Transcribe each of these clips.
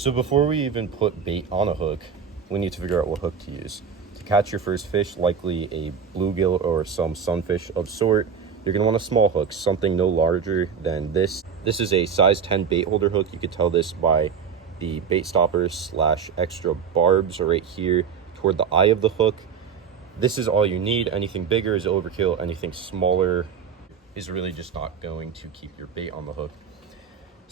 So before we even put bait on a hook, we need to figure out what hook to use. To catch your first fish, likely a bluegill or some sunfish of sort, you're going to want a small hook, something no larger than this. This is a size 10 bait holder hook. You could tell this by the bait stoppers / extra barbs right here toward the eye of the hook. This is all you need. Anything bigger is overkill. Anything smaller is really just not going to keep your bait on the hook.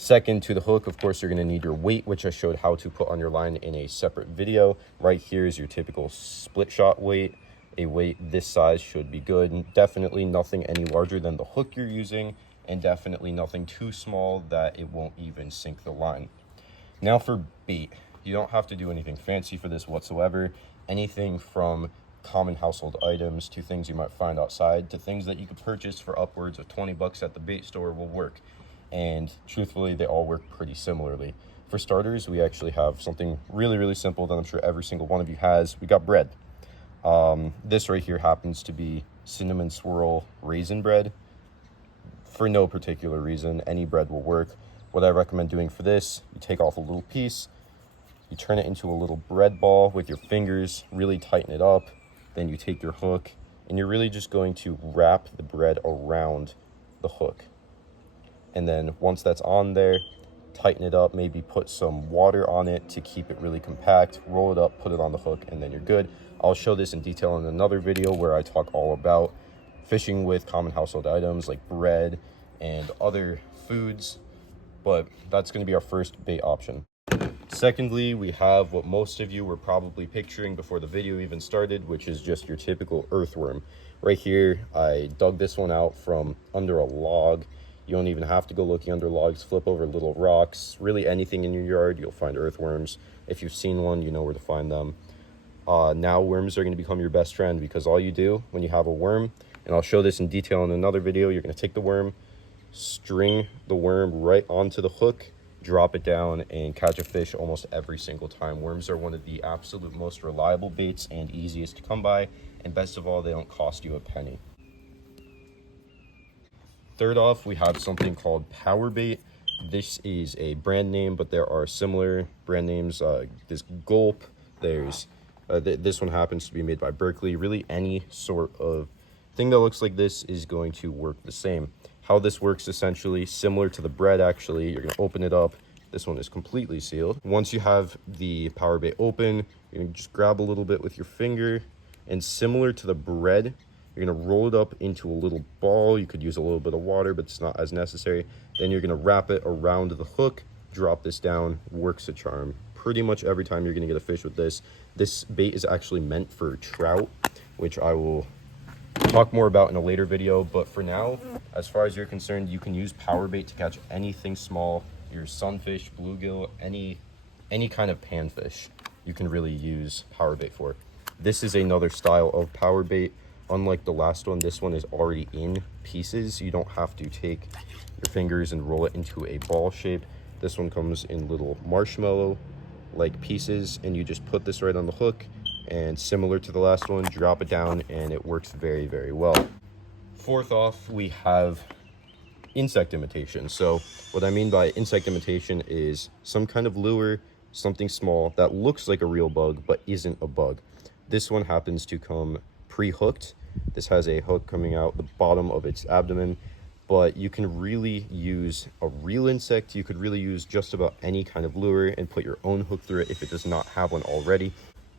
Second to the hook, of course, you're going to need your weight, which I showed how to put on your line in a separate video. Right here is your typical split shot weight. A weight this size should be good. Definitely nothing any larger than the hook you're using, and definitely nothing too small that it won't even sink the line. Now for bait, you don't have to do anything fancy for this whatsoever. Anything from common household items to things you might find outside to things that you could purchase for upwards of 20 bucks at the bait store will work. And truthfully, they all work pretty similarly. For starters, we actually have something really simple that I'm sure every single one of you has. We got bread. This right here happens to be cinnamon swirl raisin bread. For no particular reason, any bread will work. What I recommend doing for this, you take off a little piece, you turn it into a little bread ball with your fingers, really tighten it up. Then you take your hook and you're really just going to wrap the bread around the hook. And then once that's on there, tighten it up, maybe put some water on it to keep it really compact, roll it up, put it on the hook, and then you're good. I'll show this in detail in another video where I talk all about fishing with common household items like bread and other foods, but that's going to be our first bait option. Secondly, we have what most of you were probably picturing before the video even started, which is just your typical earthworm. Right here, I dug this one out from under a log. You don't even have to go looking under logs. Flip over little rocks. Really anything in your yard, you'll find earthworms. If you've seen one, you know where to find them. Now worms are going to become your best friend, because all you do when you have a worm, and I'll show this in detail in another video, you're going to take the worm, string the worm right onto the hook, drop it down, and catch a fish almost every single time. Worms are one of the absolute most reliable baits and easiest to come by, and best of all, they don't cost you a penny. Third off, we have something called power bait. This is a brand name, but there are similar brand names. There's Gulp, there's this one happens to be made by Berkeley. Really any sort of thing that looks like this is going to work the same. How this works, essentially similar to the bread. Actually, you're going to open it up. This one is completely sealed. Once you have the power bait open, you're going to just grab a little bit with your finger, and similar to the bread, you're going to roll it up into a little ball. You could use a little bit of water, but it's not as necessary. Then you're going to wrap it around the hook, drop this down, works a charm. Pretty much every time you're going to get a fish with this. This bait is actually meant for trout, which I will talk more about in a later video. But for now, as far as you're concerned, you can use power bait to catch anything small. Your sunfish, bluegill, any kind of panfish, you can really use power bait for. This is another style of power bait. Unlike the last one, this one is already in pieces. You don't have to take your fingers and roll it into a ball shape. This one comes in little marshmallow like pieces, and you just put this right on the hook, and similar to the last one, drop it down, and it works very well. Fourth off, we have insect imitation. So what I mean by insect imitation is some kind of lure, something small that looks like a real bug but isn't a bug. This one happens to come pre-hooked. This has a hook coming out the bottom of its abdomen, but you can really use a real insect. You could really use just about any kind of lure and put your own hook through it if it does not have one already.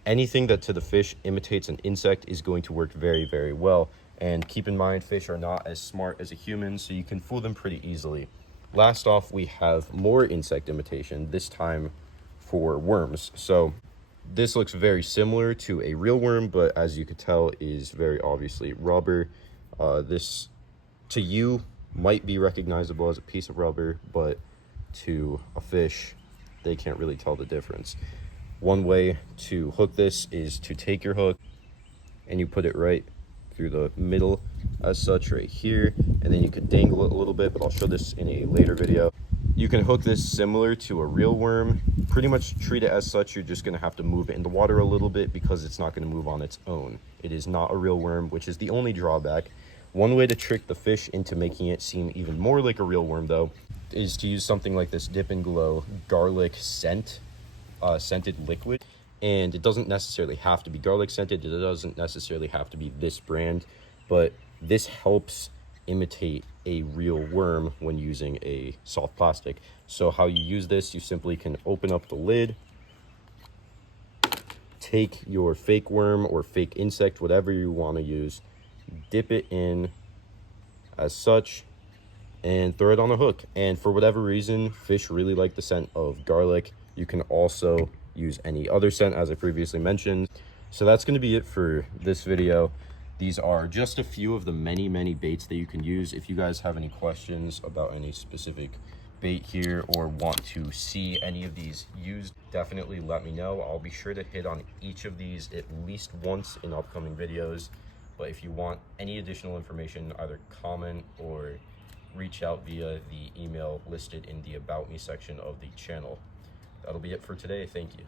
Anything that to the fish imitates an insect is going to work very well. And keep in mind, fish are not as smart as a human, so you can fool them pretty easily. Last off, we have more insect imitation, this time for worms. So this looks very similar to a real worm, but as you could tell is very obviously rubber. This to you might be recognizable as a piece of rubber, but to a fish, they can't really tell the difference. One way to hook this is to take your hook and you put it right through the middle as such right here, and then you could dangle it a little bit, but I'll show this in a later video. You can hook this similar to a real worm. Pretty much treat it as such. You're just going to have to move it in the water a little bit because it's not going to move on its own. It is not a real worm, which is the only drawback. One way to trick the fish into making it seem even more like a real worm, though, is to use something like this Dip and Glow garlic scent scented liquid, and it doesn't necessarily have to be garlic scented. It doesn't necessarily have to be this brand, but this helps imitate a real worm when using a soft plastic. So how you use this, you simply can open up the lid, take your fake worm or fake insect, whatever you want to use, dip it in as such, and throw it on a hook. And for whatever reason, fish really like the scent of garlic. You can also use any other scent, as I previously mentioned. So that's going to be it for this video. These are just a few of the many baits that you can use. If you guys have any questions about any specific bait here or want to see any of these used, definitely let me know. I'll be sure to hit on each of these at least once in upcoming videos. But if you want any additional information, either comment or reach out via the email listed in the About Me section of the channel. That'll be it for today. Thank you.